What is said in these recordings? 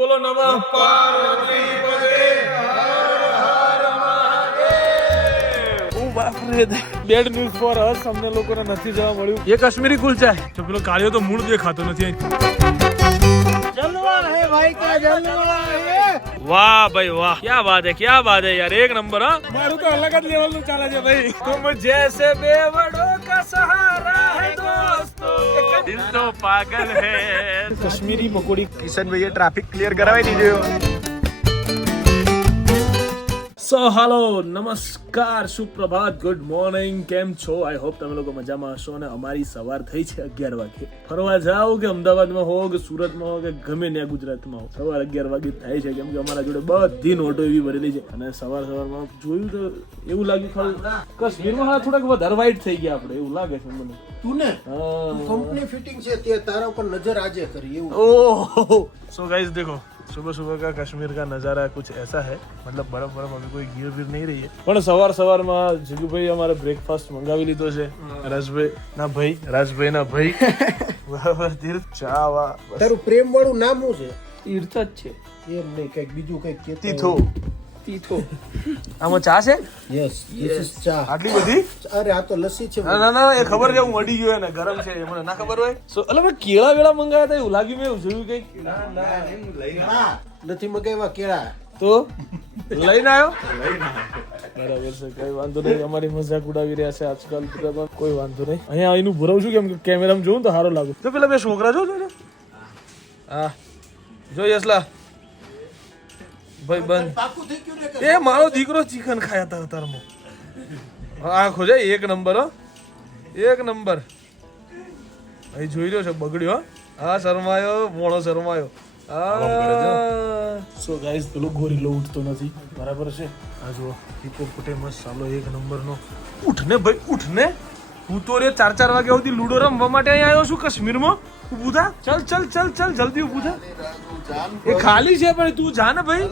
બોલો નમઃ પાર્વતી પતે હર હર મહાદેવ. ઓ બાપ રે, બેડ ન્યૂઝ ફોર અસ. અમને લોકોને નથી જવા મળ્યું. એ કાશ્મીરી કુલચા તો પેલો કાળિયો તો મૂળ દેખાતો નથી. जलवा है भाई का जलवा है. વાહ ભાઈ વાહ, ક્યા બાત હે, ક્યા બાત હે યાર, એક નંબર. હા, મારું તો અલગ જ લેવલ નું ચાલે છે ભાઈ. તુમ જૈસે બેવડો કા સહારા હે દોસ્તો, દિલ તો પાગલ હે. કાશ્મીરી પકોડી. किशन भैया ट्रैफिक क्लियर करावे दीजिए. સો હાલો, નમસ્કાર, સુપ્રભાત, ગુડ મોર્નિંગ. કેમ છો? આઈ હોપ તમે લોકો મજામાં હશો. અને અમારી સવાર થઈ છે 11 વાગે. ફરવા જાઓ કે અમદાવાદમાં હો કે સુરતમાં હો કે ગમે ત્યાં ગુજરાતમાં હો, સવાર 11 વાગે થાય છે. કેમ કે અમારા જોડે બધી નોટો એવી ભરેલી છે. અને સવારમાં જોયું તો એવું લાગ્યું ખાલી કાશ્મીરમાં થોડાક વધારે વાઇટ થઈ ગયા આપણે, એવું લાગે છે મને. तू ने कंपनी फिटिंग से ते तारा पर नजर आजे करी એવું. ओह सो गाइस देखो, सुबह सुबह का कश्मीर का नजारा कुछ ऐसा है. मतलब बर्फ बर्फ अभी कोई गिर विर नहीं रही है. પણ સવાર માં જીગુભાઈ અમારે બ્રેકફાસ્ટ મંગાવી લીધો છે. રાજભાઈ ના ભાઈ બરાબર. તીર્થ ચા વા. તારું પ્રેમ વાળું નામ શું છે? તીર્થ જ છે. એમ નહીં, કઈક બીજું કઈક કે તીથો. તીથો. આમાં ચા છે યસ ધીસ ઇઝ ચા. આટલી બધી? અરે આ તો લસ્સી છે. ના એ ખબર છે, હું મળી ગયો ને ગરમ છે એ મને ના ખબર હોય. સો એટલે મેં કેળા વેળા મંગાવ્યા હતા એવું લાગ્યું. મેં એવું જોયું કઈ નથી મગાવ્યા કેળા તો લઈને આવ્યો. બરાબર છે, કઈ વાંધો નહીં. અમારી મજાક ઉડાવી રહ્યા છે આજકાલ બધા, કોઈ વાંધો નહીં. અહીંયા આવીને ભરાવું છું કેમ કે કેમેરામાં જોઉં તો સારો લાગે. તો પેલા બે છોકરા જો હા જો યસલા ભાઈ બંધ. પાકું થઈ ગયું ને કે એ મારો દીકરો ચિકન ખાયા હતા અતારમાં. આખો છે એક નંબર. હો એક નંબર. અહીં જોઈ રહ્યો છે બગડ્યો. હા શરમાયો, મોણો શરમાયો. સો ગાઈસ પેલો ગોરીલો ઉઠતો નથી, બરાબર છે. આ જો હિપોપોટેમસ સાલો એક નંબરનો. ઉઠ ને ભાઈ, ઉઠ ને. હું તો રે 4 વાગ્યા સુધી લૂડો રમવા માટે અહીં આવ્યો છું કાશ્મીરમાં. ઊભું થા, ચલ જલ્દી ઊભું થા. એ ખાલી છે પણ તું જા ને ભાઈ.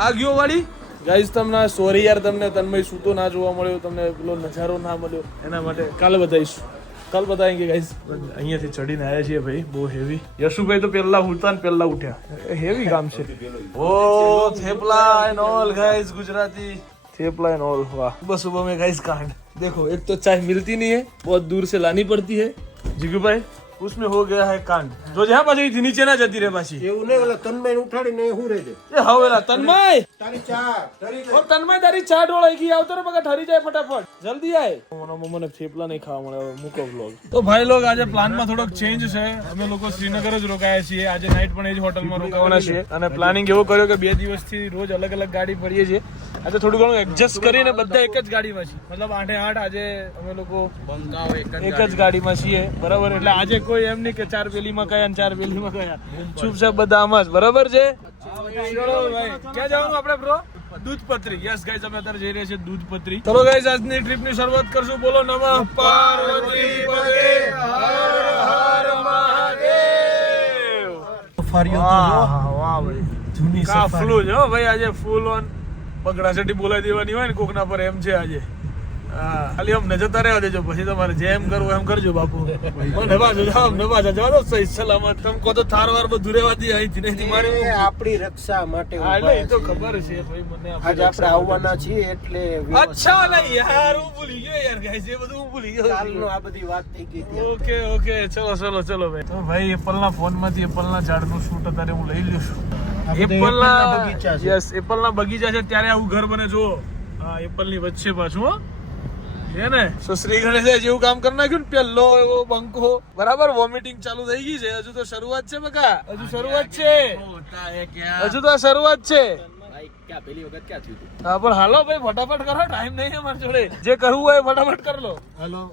આ ગયો વાળી. ગાઈસ તમને સોરી યાર, તમને તન્મય સૂતો ના જોવા મળ્યો, તમને પેલો નજારો ના મળ્યો, એના માટે કાલે બતાવીશું. કાલ બતાવેંગે ગાઈસ. અહીંયાથી ચડીને આવ્યા છીએ ભાઈ, બહુ હેવી. યશુભાઈ તો પહેલા ઉઠતા ને પહેલા ઉઠ્યા. હેવી કામ છે. ઓ thepla and all guys, Gujarati thepla and all. वाह, सुबह सुबह में गाइस कांड देखो. एक तो चाय मिलती नहीं है, बहुत दूर से लानी पड़ती है. जीगू भाई उसमें हो गया है कांड. जो जहाँ पाછી નીચે ના જતી રે પાછી. એવું નહીં, ઓલા તન્મય ઉઠાડીને હું રહી દે. એ હવેલા તન્મય, તારી ચા ઠરી ઓ તન્મય તારી ચા ઢોળાઈ ગઈ. આવતો રે બગા, ઠરી જાય ફટાફટ, જલ્દી આય. મને થેપલા નહીં ખાવા મળે. મૂકો વ્લોગ. તો ભાઈ લોગ આજે પ્લાનમાં થોડોક ચેન્જ છે. અમે લોકો શ્રીનગર જ રોકાયા છીએ. આજે નાઈટ પણ એ જ હોટલમાં રોકાવાના છીએ. અને પ્લાનિંગ એવો કર્યો કે 2 દિવસથી રોજ અલગ અલગ ગાડી પડીએ છીએ. આજે થોડું ઘણું એડજસ્ટ કરીને બધા એક જ ગાડીમાં છીએ. મતલબ 8 આજે અમે લોકો એક જ ગાડીમાં છીએ, બરાબર. એટલે આજે કોઈ એમ નહીં કે 4 પેલીમાં કયા 4 પેલીમાં કયા. ચૂપચાપ બધા આમાં જ, બરાબર છે. ચલો ભાઈ, ક્યાં જવાનું આપણે બ્રો? દૂધપત્રી. યસ ગાઈસ, અમે અત્યારે જઈ રહ્યા છીએ દૂધપત્રી. ચલો ગાઈસ, આજની ટ્રીપની શરૂઆત કરશું. બોલો નમઃ પાર્વતી પતે હર હર મહાદેવ. ફર્યો તો જો. વાહ ભાઈ, જૂની કાફલું છે હો ભાઈ. આજે ફૂલ ઓન બગડાસટી બોલાવી દેવાની હોય ને કોકના પર, એમ છે આજે. હા, ખાલી અમને જતા રહેવા દેજો, પછી તમારે જેમ કરવું એમ કરજો બાપુ. મને પાછો જાવ ને પાછા જવા દો સહી સલામત. તમે કહો તો થાર વાર બધું રહેવા દે અહીંથી નહીં મારે. એ આપણી રક્ષા માટે હા એટલે એ તો ખબર છે ભાઈ મને. આજે આપણે આવવાના છીએ એટલે અચ્છા નહીં યાર, હું ભૂલી ગયો યાર ગાઈસ, એ બધું હું ભૂલી ગયો. કાલનો આ બધી વાત થઈ ગઈ હતી. ઓકે ચલો ભાઈ. તો ભાઈ એપલના ફોનમાંથી એપલના ઝાડનું શૂટ અત્યારે હું લઈ લઉં છું. એપલના બગીચા છે. યસ, એપલના બગીચા છે. ત્યારે આવું ઘર બને જો. હા, એપલની વચ્ચે પાછું હો છે ને. સો શ્રી ગણેશે જેવું કામ કરી નાખ્યું ને. પેલો એવો બંકો, બરાબર. વોમિટિંગ ચાલુ થઈ ગઈ છે. હજુ તો શરૂઆત છે બકા, હજુ શરૂઆત છે. હજુ તો શરૂઆત છે. હા પણ હાલો ભાઈ, ફટાફટ કરો, ટાઈમ નહીં અમારી જોડે. જે કરવું હોય ફટાફટ કરી લો.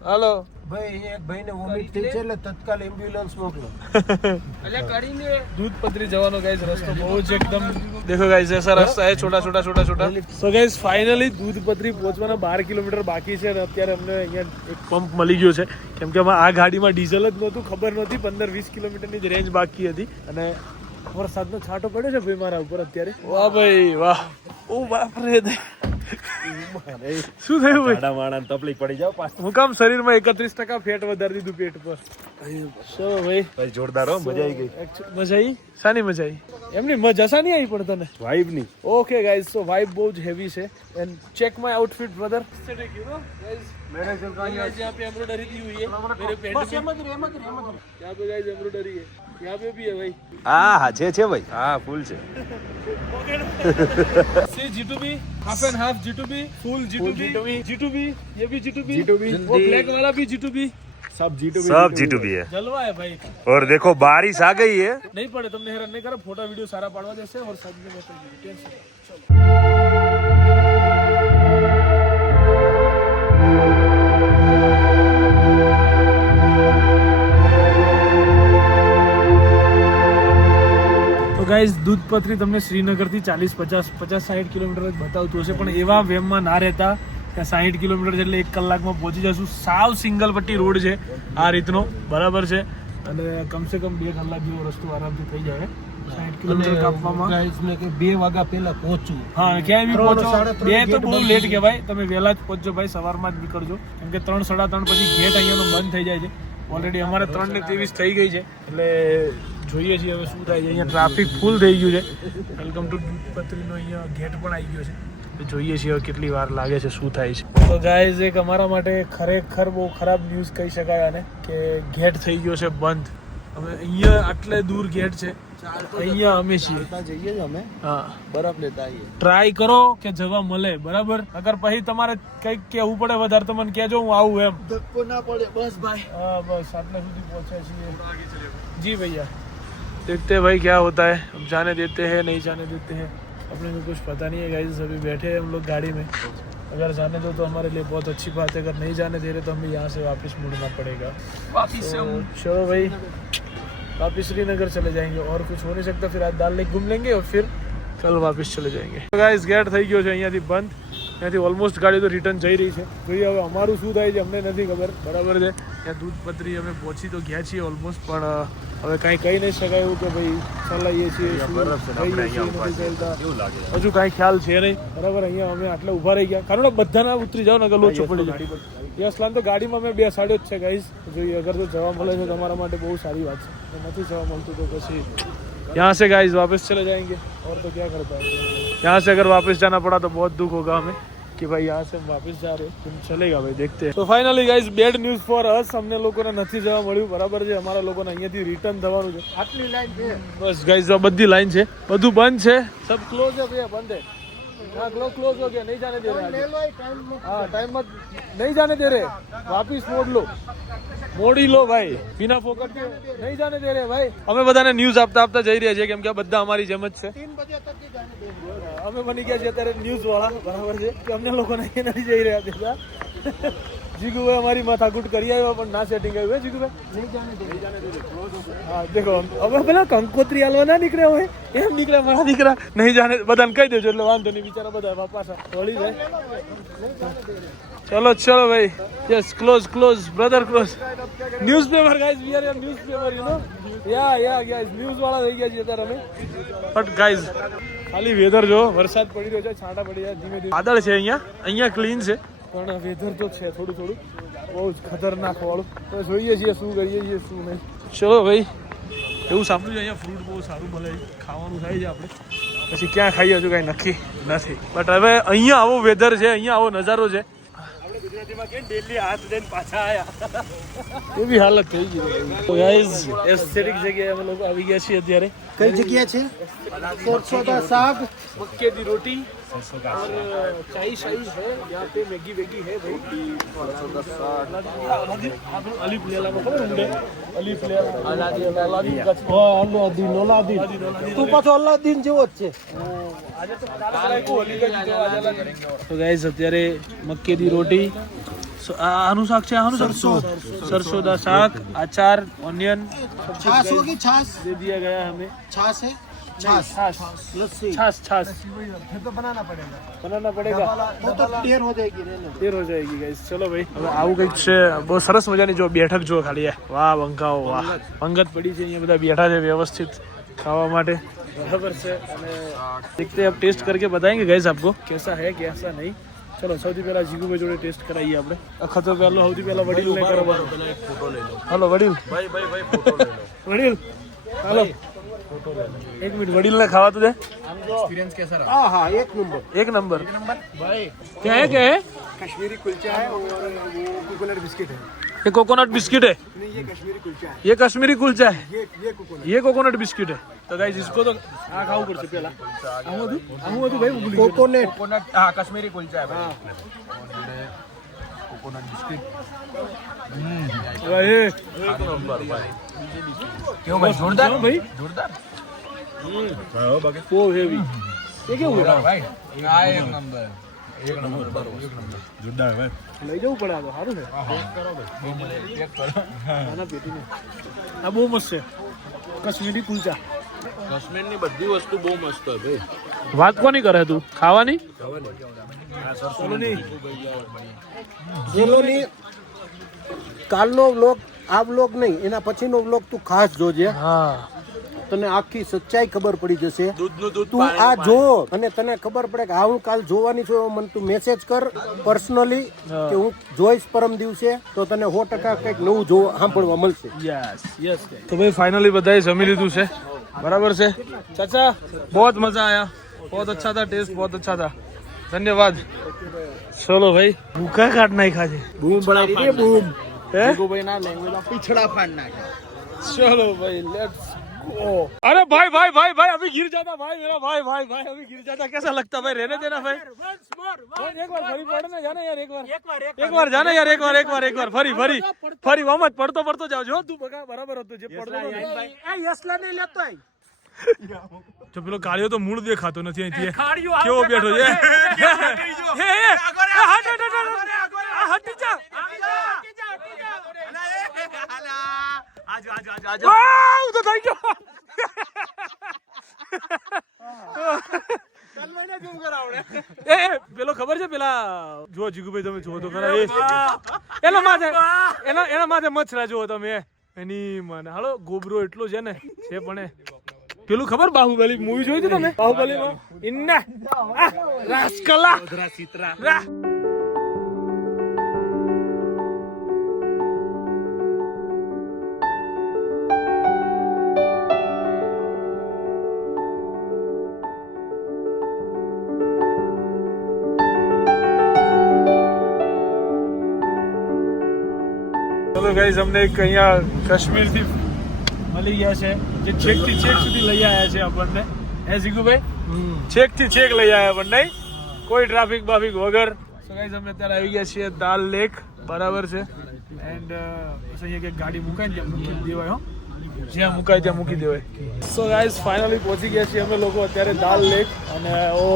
હાલો ભાઈ, અહીંયા એક ભાઈને વોમિટ થઈ છે એટલે તત્કાલ એમ્બ્યુલન્સ મોકલો. दूधपत्री જવાનો ગાઈસ રસ્તો બહુ જ એકદમ देखो गाइस ऐसा रास्ता है छोटा. સો ગાઈસ ફાઇનલી દૂધપત્રી પહોંચવાના 12 કિલોમીટર બાકી છે. અને અત્યારે અમને અહીંયા એક પંપ મળી ગયો છે. કેમ કે આ ગાડીમાં ડીઝલ જ નહોતું, ખબર નહોતી. 15-20 કિલોમીટરની જ રેન્જ બાકી હતી. અને વરસાદનો છાંટો પડ્યો છે ભાઈ મારા ઉપર અત્યારે. વાહ ભાઈ વાહ. ઓ બાપ રે, શું થયું ભાઈ? માણા તકલીફ પડી જાવ પાછું. હું કામ શરીરમાં 31% ફેટ વધારી દીધું પેટ પર. ચલો ભાઈ ભાઈ જોરદાર હો, મજા આવી ગઈ. મજા આવી શાની મજા આવી એમની મજા શાની આવી પણ તને વાઇબ ની. ओके गाइस सो वाइब बहुत हेवी है and check my outfit brother you know guys मैंने यहाँ पे एम्ब्रॉयडरी दी हुई है मेरे पेंट में यहाँ पे गाइस एम्ब्रॉयडरी है यहाँ पे भी है भाई હા છે ભાઈ, હા ફૂલ છે. सी G2B half and half G2B full G2B G2B ये भी G2B वो ब्लैक वाला भी G2B सब G2B है जलवा है भाई और देखो बारिश आ गई है. नहीं पड़े तुमने हैरान नहीं करो फोटो वीडियो सारा पाड़वा जैसे और सब में टेंशन તો ગાઈઝ દૂધપત્રી તમને શ્રીનગરથી 40-50-60 કિલોમીટર જ બતાવતું હશે પણ એવા વેમમાં ના રહેતા ત્યાં 60 કિલોમીટર એટલે 1 કલાકમાં પહોંચી જશું. સાવ સિંગલ પટ્ટી રોડ છે આ રીતનો બરાબર છે અને કમસે કમ 2 કલાક જેવો રસ્તો આરામથી થઈ જાય 60 કિલોમીટર કાપવામાં. ગાઈઝને કે 2 વાગ્યા પહેલા પહોંચવું. હા ક્યાંય બી પહોંચો 3:30 2 તો બહુ લેટ કહેવાય, તમે વહેલા જ પહોંચજો ભાઈ, સવારમાં જ નીકળજો કેમ કે 3-3:30 પછી ગેટ અહીંયાનો બંધ થઈ જાય છે. ઓલરેડી અમારે 3:23 થઈ ગઈ છે એટલે જોઈએ છીએ હવે શું થાય છે. અહીંયા ટ્રાફિક ફૂલ થઈ ગયું છે. વેલકમ ટુ દૂધપત્રીનો અહીંયા ગેટ પણ આવી ગયો છે, જોઈએ છીએ હવે કેટલી વાર લાગે છે, શું થાય છે. તો ગાઈઝ એક અમારા માટે ખરેખર બહુ ખરાબ ન્યૂઝ કહી શકાય આને કે ગેટ થઈ ગયો છે બંધ. અમે અહીંયા આટલે દૂર ગેટ છે, અહીંયા અમે છીએ જઈએ જ અમે હા બરફ લેતા આવીએ. ટ્રાય કરો કે જવા મળે બરાબર, અગર પછી તમારે કંઈક કહેવું પડે વધારે તો મને કહેજો, હું આવું એમ. ધક્કો ના પડે બસ ભાઈ. हाँ बस आटला સુધી पहुंचा છીએ. जी भैया देखते हैं भाई क्या होता है, अब जाने देते हैं नहीं जाने देते हैं अपने को कुछ पता नहीं है गाइस. अभी बैठे हैं हम लोग गाड़ी में, अगर जाने दो तो हमारे लिए बहुत अच्छी बात है, अगर नहीं जाने दे रहे तो हमें यहाँ से वापस मुड़ना पड़ेगा. वापस चलो भाई वापस श्रीनगर चले जाएंगे और कुछ हो नहीं सकता. फिर आज दाल लेक घूम लेंगे और फिर कल वापस चले जाएंगे. गाइस गेट થઈ ગયો છે અહીંયાથી બંધ, ત્યાંથી ઓલમોસ્ટ ગાડી તો રિટર્ન જઈ રહી છે. જોઈએ હવે અમારું શું થાય છે અમને નથી ખબર બરાબર છે. ત્યાં દૂધપત્રી અમે પહોંચી તો ગયા છીએ ઓલમોસ્ટ, પણ હવે કાંઈ કહી નહીં શકાય એવું કે ભાઈ ચલાવીએ છીએ હજુ કાંઈ ખ્યાલ છે નહીં બરાબર. અહીંયા અમે આટલે ઊભા રહી ગયા કારણ બધાના ઉતરી જાઓ ને અગર લોચો પડી જાય. યસલાન તો ગાડીમાં મેં બેસાડ્યો જ છે ગાઈસ. જોઈએ અગર તો જવા મળે છે તમારા માટે બહુ સારી વાત છે, નથી જવા મળતું તો પછી यहाँ से गाइस वापस चले जाएंगे और तो क्या कर पाएंगे. यहाँ से अगर वापस जाना पड़ा तो बहुत दुख होगा हमें कि भाई यहाँ से हम वापस जा रहे हैं, चलेगा भाई देखते हैं. तो finally guys bad news for us, અમને લોકોને નથી જવા મળ્યું બરાબર છે. અમારા લોકોને અહીંયાથી રિટર્ન થવાનું છે. આટલી લાઈન છે બસ ગાइस આ બધી લાઈન છે, બધું બંધ છે, सब क्लोज है भैया, बंद है. हाँ क्लोज हो गया, नहीं जाने दे रहे. લે લો ટાઈમ हाँ टाइम मत नहीं जाने दे रहे, वापिस मोड़ लो, મોડી લો ભાઈ, બિના ફોકટ કે નહીં જાને દે રે ભાઈ. અમે બધાને ન્યૂઝ આપતા જઈ રહ્યા છીએ કેમ કે બધા અમારી જેમ જ છે. 3 બજે તક ही जाने देंगे. અમે બની ગયા છે અત્યારે ન્યૂઝ વાળા બરાબર છે કે અમને લોકોને અહીંયા નથી જઈ રહ્યા દેતા. જીગુભાઈ અમારી માથાકૂટ કરી આવ્યા પણ ના સેટિંગ આવ્યું. જીગુભાઈ નહીં જાને દે. હા દેખો હવે પેલા કંકોત્રી હાલવા ના નીકળ્યા હોય એમ નીકળ્યા મારા દીકરા. નહીં જાને બધાને કહી દેજો એટલે વાંધો નહીં, બિચારા બધા પાછા વળી જાય. चलो चलो भाई, yes close brother close. Newspaper guys, we are your newspaper you know. Yeah guys news વાળા થઈ ગયા છે અત્યારે અમે. બટ ગાઈઝ ખાલી વેધર જો, વરસાદ પડી રહ્યો છે, છાંટા પડી રહ્યા ધીમે ધીમે. વાદળ છે અહીંયા ક્લીન છે પણ વેધર તો છે થોડું બહુ જ ખતરનાક વાળું. તો જોઈએ છીએ શું કરીએ છીએ શું નહીં. ચલો ભાઈ, એવું સાંભળ્યું અહીંયા ફ્રૂટ બહુ સારું મળે, ખાવાનું થાય છે આપણે, પછી ક્યાં ખાઈએ હજુ કાંઈ નક્કી નથી. બટ હવે અહીંયા આવો વેધર છે, અહીંયા આવો નજારો છે. ડેલી હાથ દઈને પાછા આયા. એવી હાલત થઈ ગઈ. તો ગાઈઝ એસ્થેટિક જગ્યાએ અમે લોકો આવી ગયા છીએ અત્યારે. કઈ જગ્યા છે? સરસોદા શાક, मक्के दी रोटी और चाय शाही है यहाँ पे, मैगी वेगी है भाई. अलीफ लेला में खबर है, अलीफ लेला अलादीन का અલાદીન તું પાછો અલાદીન જેવો જ છે. તો ગાઈઝ અત્યારે મક્કે દી રોટી, આનું શાક છે, આનું સરસોદા શાક, अचार, ऑनियन, છાશ હોગી છાશ दे दिया गया हमें. છાશ है छाछ लस्सी छाछ फिर तो बनाना पड़ेगा वो तो देर हो जाएगी रहने. देर हो जाएगी गाइस. ચલો ભાઈ હવે આવું કંઈક છે, બહુ સરસ મજાની જો બેઠક જો ખાલી. વાહ બંકાઓ વાહ, પંગત પડી છે અહીંયા, બધા બેઠા છે વ્યવસ્થિત ખાવા માટે બરાબર છે. અને देखते हैं अब टेस्ट करके बताएंगे गाइस आपको कैसा है कैसा नहीं. ચલો સૌથી પહેલા જીગુભાઈ જોડે ટેસ્ટ કરાવીએ આપણે અખતો પહેલો સૌથી પહેલા વડીલને કરવાનો. હાલો વડીલ વડીલ હાલો એક મિનિટ વડીલને ખાવા તો દે. हाँ हाँ एक नंबर એક નંબર क्या है क्या है कश्मीरी कुलचा है और वो कोकोनट बिस्किट है ये कोकोनट बिस्किट है नहीं ये कश्मीरी कुलचा है ये कश्मीरी कुलचा है ये कोकोनट ये कोकोनट बिस्किट है तो गाइस इसको तो आ खाવું પડશે પહેલા આવું હતું ભાઈ ભૂલી ગયો. कोकोनट हाँ कश्मीरी कुलचा है भाई ભાઈ क्यों भाई जोरदार ભાઈ जोरदार બહુ હેવી એ કેવું છે भाई हाँ एक नंबर લઈ જવું પડે આ તો સારું છે આના પેટીને આ બહુ મસ્ત છે કશ્મીરી કુલચા. કાશ્મીરની બધી વસ્તુ બહુ મસ્ત છે ભાઈ વાત કોની કરે તું ખાવાની જેલોની કાલનો વ્લોગ આ વ્લોગ નહીં એના પછીનો વ્લોગ તું ખાસ જોજે. હા તને આખી સચ્ચાઈ ખબર પડી જશે. દૂધનું દૂધ તું આ જો અને તને ખબર પડે કે હું કાલ જોવાની છું એવો મને તું મેસેજ કર પર્સનલી કે હું જોઈશ પરમ દિવસે તો તને 100% કંઈક નવું જોવા સાંભળવા મળશે. યસ યસ તો ભાઈ ફાઇનલી બધાએ જમી લીધું છે બરાબર છે ચાચા बहुत मजा आया बहुत अच्छा था टेस्ट बहुत अच्छा था धन्यवाद. चलो भाई भूखा काट नाखा છે બૂમ બનાવી દે બૂમ. હે ભાઈના લેંગ્વેજમાં પીછડા ફાડ નાખે. चलो भाई लेट्स गो. अरे भाई भाई भाई भाई अभी गिर जाता भाई मेरा भाई भाई भाई अभी गिर जाता कैसा लगता भाई रहने देना भाई एक बार फरी पड़ ना जाना यार एक बार जाना यार एक बार फरी फरी फरी वामत पड़तो पड़तो जाओ जो तू बगा बराबर હતો જે પડતો એ યસલા ને લેતો આય તો પેલો કાળિયો તો મૂળ દેખાતો નથી અહીંથી કેવો બેઠો છે હટી જા આજો તો થઈ ગયો એ પેલો ખબર છે પેલા જો જીગુભાઈ તમે જોવો તો ખરા એના માથે મચ્છરા જોવો તમે એની મને હાલો ગોબરો એટલો છે ને છે પણ પેલું ખબર બાહુબલી મૂવી જોઈ હતી તમે બાહુબલીમાં ઇન્ના રાસ્કલા ચલો ગાઈઝ અમને એક અહીંયા કાશ્મીરથી મળી ગયા છે જે છેક થી છેક સુધી લઈ આવ્યા છે આપણને હે જીગુભાઈ છેક થી છેક લઈ આવ્યા આપણને કોઈ ટ્રાફિક બાફિક વગર. સો ગાઈઝ અમે અત્યારે આવી ગયા છીએ દાલ લેક બરાબર છે એન્ડ અહીંયા કે ગાડી મુકાય ત્યાં મૂકી દેવાય હો જ્યાં મુકાય ત્યાં મૂકી દેવાય. સો ગાઈઝ ફાઇનલી પહોંચી ગયા છીએ અમે લોકો અત્યારે દાલ લેક અને ઓ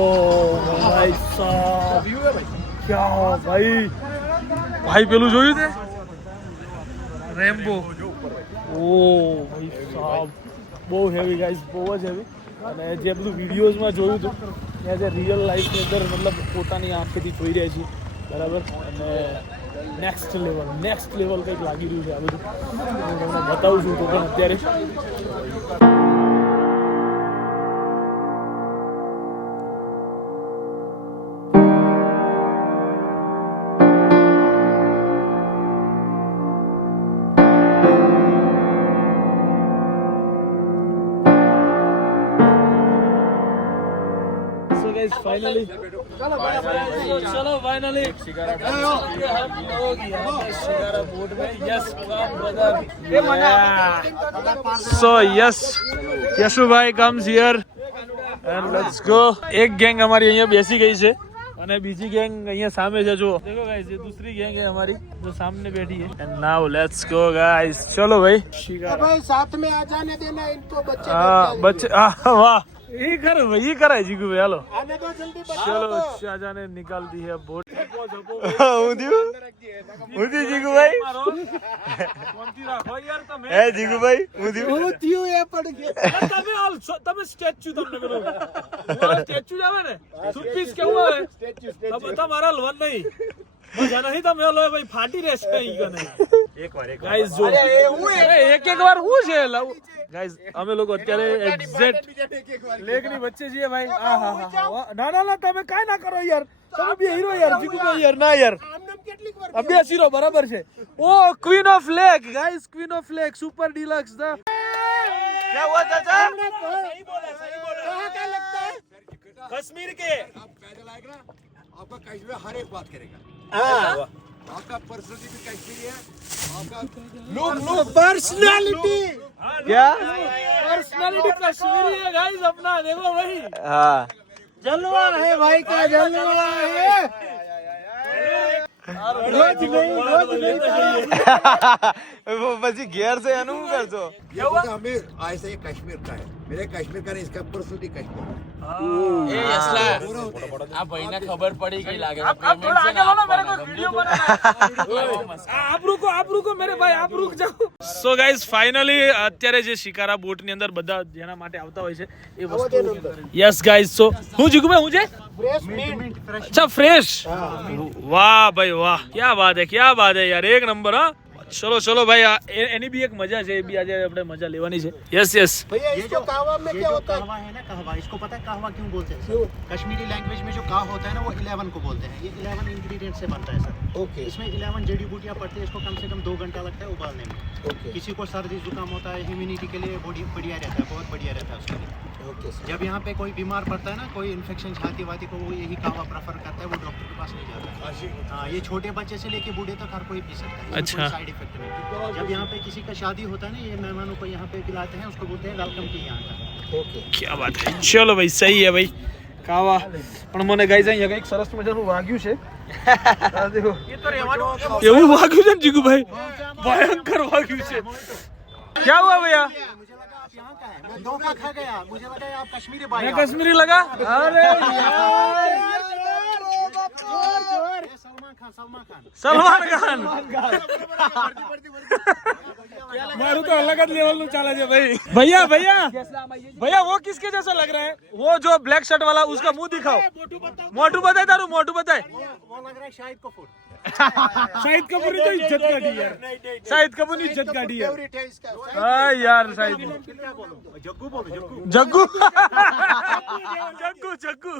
ભાઈ સાહેબ ક્યાં ભાઈ ભાઈ પેલું જોયું તે રેમ્બો ઓ ભાઈ સાહેબ બહુ હેવી ગાઈઝ બહુ જ હેવી અને જે બધું વિડીયોઝમાં જોયું હતું ત્યાં જે રિયલ લાઈફની અંદર મતલબ પોતાની આંખેથી જોઈ રહ્યા છીએ બરાબર અને નેક્સ્ટ લેવલ કંઈક લાગી રહ્યું છે આ બધું હું તમને બતાવું છું તો પણ અત્યારે फाइनली चलो फाइनली बोट में यस सो यस यशु भाई comes here and let's go. एक गैंग हमारी અહીંયા બેસી ગઈ છે અને બીજી ગેંગ અહીંયા સામે છે જો देखो गाइस ये दूसरी गैंग है हमारी जो सामने बैठी है and now let's go guys. चलो भाई भाई साथ में आ जाने देना इनको बच्चे. बच्चे वाह ये करा है जीगू भाई. हेलो आने दो जल्दी. चलो शाहजहां ने निकाल दी है बोट. जीगू भाई ए जीगू भाई એ પડ ગયો. તમે સ્ટેચ્યુ તમને પેલું સ્ટેચ્યુ જ આવે ને સુપીસ કેવું આવે તમારા લોન નહીં મજા નહીં તમે લો ભાઈ ફાટી રહેશે અહીં કને ગાઈઝ જો એક વાર શું છે ગાઈઝ અમે લોકો અત્યારે એક્ઝેક્ટ લેક ની વચ્ચે છીએ ભાઈ ના તમે કાઈ ના કરો યાર તમે બે હીરો યાર જીગુભાઈ યાર ના યાર અબે હીરો બરાબર છે ઓ queen of lake guys queen of lake super deluxe the क्या हुआ चाचा सही बोला क्या लगता है कश्मीर के आपका कश्मीर हर एक बात करेगा आपका पर्सनलिटी भी कश्मीरी है आपका पर्सनालिटी क्या पर्सनालिटी कश्मीरी है गाइस अपना देखो भाई हाँ जलवा है भाई का जलवा है रोज नहीं वो પછી ઘેર છે એનું શું કરશો ये बोलते हमें ऐसा ये कश्मीर का है मेरे कश्मीर का नहीं इसका पर्सनलिटी कश्मीर है આ ભાઈને ખબર પડી ગઈ લાગે आप थोड़ा आगे बोलो मेरे को वीडियो बनाना है आप रुको मेरे भाई आप रुक जाओ સો ગાઈઝ ફાઇનલી અત્યારે જે શિકારા બોટ ની અંદર બધા જેના માટે આવતા હોય છે એ વસ્તુ યસ ગાઈઝ સો હું જીગુભાઈ હું છે अच्छा फ्रेश वाह भाई वाह क्या बात है यार एक नंबर हाँ चलो चलो भाई एनी भी एक मजा है भी आज अपने मजा लेवानी है यस यस भैया इसको कहवा में क्या होता है कहवा है ना कहवा इसको पता है कहवा क्यों बोलते हैं सर? कश्मीरी लैंग्वेज में जो काह होता है ना वो 11 को बोलते हैं ये 11 इंग्रेडिएंट से बनता है सर ओके इसमें 11 जड़ी बूटियां पड़ती है इसको कम से कम 2 घंटा लगता है उबालने में ओके किसी को सर्दी जुकाम होता है इम्यूनिटी के लिए बॉडी बढ़िया रहता है बहुत बढ़िया रहता है उसके लिए ओके जब यहाँ पे कोई बीमार पड़ता है ना कोई इन्फेक्शन छाती वाती को वो यही कहवा प्रेफर करता है वो डॉक्टर के पास नहीं जाता है हाँ ये छोटे बच्चे से लेके बूढ़े तक हर कोई पी सकता है अच्छा। साइड इफेक्ट नहीं जब यहाँ पे किसी का शादी होता है ना ये मेहमानों को यहाँ पे पिलाते हैं उसको बोलते हैं वेलकम टी यहाँ का ओके क्या बात है चलो भाई सही है भाई કાવા પણ મને ગાઈઝ અહીંયા કંઈક સરસ મજાનું વાગ્યું છે આ દેખો એવું વાગ્યું છે ને જીગુભાઈ ભયંકર વાગ્યું છે क्या हुआ भैया मुझे लगा आप यहाँ का है मैं धोखा खा गया मुझे लगा आप कश्मीरी भाई मैं कश्मीरी लगा अरे यार ये सलमान खान સલમાન ખાન मारू तो अलग लेवल નું ચાલે છે ભાई भैया भैया भैया वो किसके जैसा लग रहा है वो जो ब्लैक शर्ट वाला उसका मुंह दिखाओ मोटू बताए तारू मोटू बताए वो लग रहा है शाहिद कपूर शाहिद कपूर ने तो इज्जत काटी यार शाहिद कपूर ने इज्जत काटी यार हाँ यार शाहिद जग्गू बोलो Jaggu Jaggu Jaggu Jaggu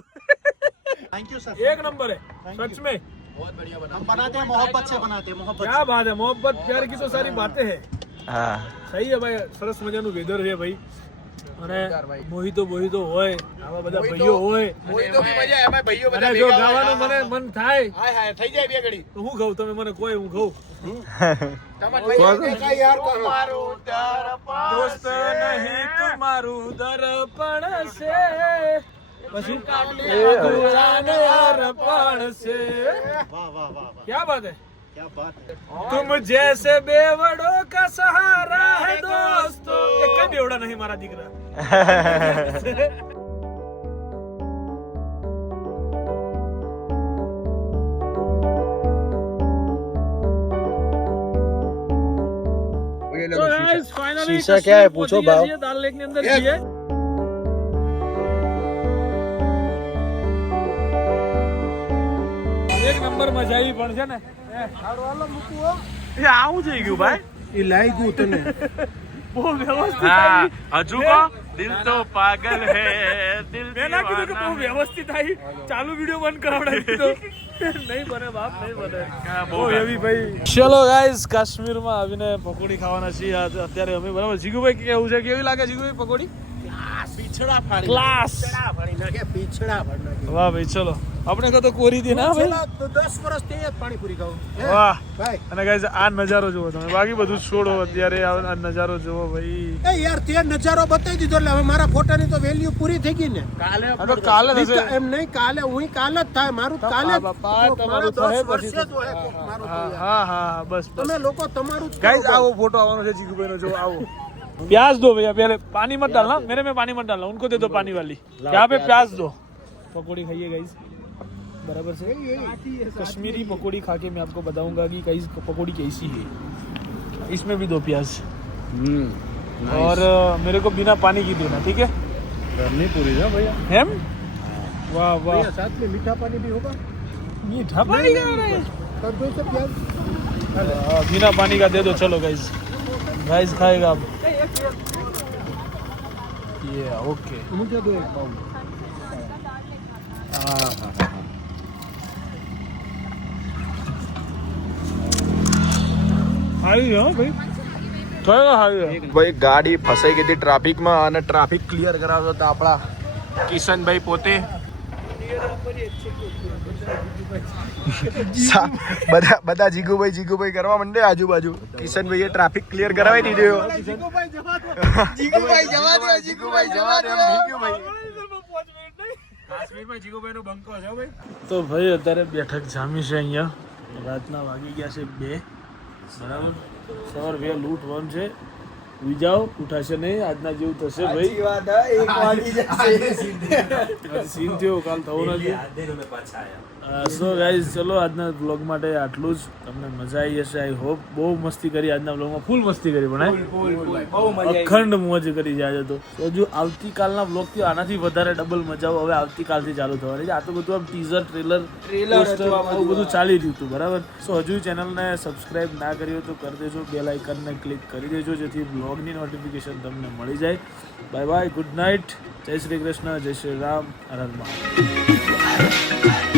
thank you sir एक नंबर है सच में हम बनाते हैं मोहब्बत से बनाते हैं मोहब्बत क्या बात है मोहब्बत प्यार की तो सारी बातें हैं હા સહી है ભાઈ સરસ મજાનું વેધર છે ભાઈ અને મોહિતો હોય આવા બધા ભાઈઓ હોય तो भी मजा है मैं भाइयों અને જો ગાવાનું મને મન થાય हाय हाय થઈ જાય બે ઘડી તો હું ગાઉં તમે મને કોઈ હું ગાઉં તમાર भैया देखा यार मारो दोस्त નહીં તમારું દર્પણ છે પછી અધૂરાને અર્પણ છે वाह वाह वाह वाह क्या बात है क्या बात है तुम जैसे बेवड़ों का सहारा है दोस्तों एक कई बेवड़ा नहीं मारा दिख रहा तो guys, finally शीशा क्या है? पूछो भाव। दाल लेक के अंदर भी है એક નંબર મજા આવી પણ છે ને હારું હાલો મૂકું હો એ આવું થઈ ગયું ભાઈ એ લાઈ ગયું તને બહુ વ્યવસ્થિત हाँ આવી हजू को दिल तो पागल है दिल મેં ના કીધું કે બહુ વ્યવસ્થિત આવી ચાલુ વિડિયો બંધ કરાવડાવી દીધો નહીં બને બાપ નહીં બને બહુ હેવી ભાઈ ચલો ગાઈઝ કાશ્મીરમાં આવીને પકોડી ખાવાના છીએ અત્યારે અમે બરાબર જીગુભાઈ કેવું છે કેવી લાગે જીગુભાઈ પકોડી પીછડા ફાડી ક્લાસ ફાડી નાખે પીછડા ફાડી નાખે વાહ ભાઈ ચલો આપણે કહો તો કોરી દી ના ભાઈ છેલ્લા 10 વર્ષથી અહીંયા જ પાણીપુરી ખાઉં વાહ ભાઈ અને ગાઈઝ આ નજારો જુઓ તમે બાકી બધું છોડો અત્યારે આ નજારો જુઓ ભાઈ એ યાર તે નજારો બતાવી દીધો એટલે હવે મારા ફોટાની તો વેલ્યુ પૂરી થઈ ગઈ ને આ તો કાલે થશે એમ નહીં કાલે હું કાલે જ થાય મારું કાલે જ બાપા, તમારું મારા થશે 10 વર્ષે પછી જ હોય કોક મારું તો યાર. હા હા બસ બસ તમે લોકો તમારું જ गाइस કરો. आओ फोटो आवानो है जीगू जो आओ प्याज दो भैया पहले पानी मत डालना मेरे में पानी मत डालना उनको दे दो पानी वाली यहाँ पे प्याज दो पकोड़ी खाइए गाइस बराबर से कश्मीरी पकोड़ी खा के मैं आपको बताऊंगा कि गाइस पकोड़ी कैसी है इसमें भी दो प्याज और मेरे को बिना पानी की देना ठीक है करनी पूरी ना भैया हेम वाह वाह भैया साथ में मीठा पानी भी होगा मीठा पानी खा रहे हैं कर दो सब प्याज बिना पानी का दे दो चलो गाइस गाइस खाएगा अब ये ओके मुझे दो एक पाउंड हाँ हाँ हाँ हाई हो भाई કયો હાઈ ભાઈ ગાડી ફસાઈ ગઈ હતી ટ્રાફિકમાં અને ટ્રાફિક ક્લિયર કરાવતો હતા આપણા કિશનભાઈ પોતે બધા જીગુભાઈ કરવા માંડે આજુબાજુ કિશનભાઈએ ટ્રાફિક ક્લિયર કરાવી દીધો જીગુભાઈ જવા દો તો ભાઈ અત્યારે બેઠક જામી છે અહીંયા રાતના વાગી ગયા છે 2 બરાબર સવાર વહેલું ઉઠવાનું છે સુઈ જાઓ ઉઠાશે નહીં આજના જેવું થશે ભાઈ સીન થયો કાલ થવો નથી સો ગાઈઝ ચલો આજના બ્લોગ માટે આટલું જ તમને મજા આવી હશે આઈ હોપ બહુ મસ્તી કરી આજના બ્લોગમાં ફૂલ મસ્તી કરી પણ અખંડ મોજ કરી જાય તો હજુ આવતીકાલના બ્લોગથી આનાથી વધારે ડબલ મજા હવે આવતીકાલથી ચાલુ થવાની છે આ તો બધું આમ ટીઝર ટ્રેલર આવું બધું ચાલી રહ્યું હતું બરાબર સો હજુ ચેનલને સબસ્ક્રાઇબ ના કરી હોય તો કરી દેજો બેલ આઇકનને ક્લિક કરી દેજો જેથી બ્લોગની નોટિફિકેશન તમને મળી જાય બાય બાય ગુડ નાઇટ જય શ્રી કૃષ્ણ જય શ્રી રામ હર હર મહાદેવ